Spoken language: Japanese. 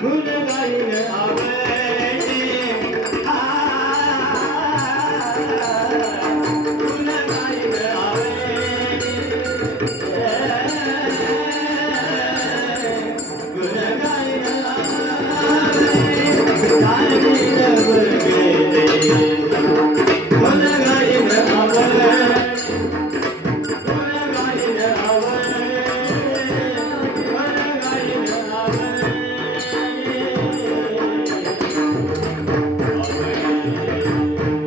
胸がいね雨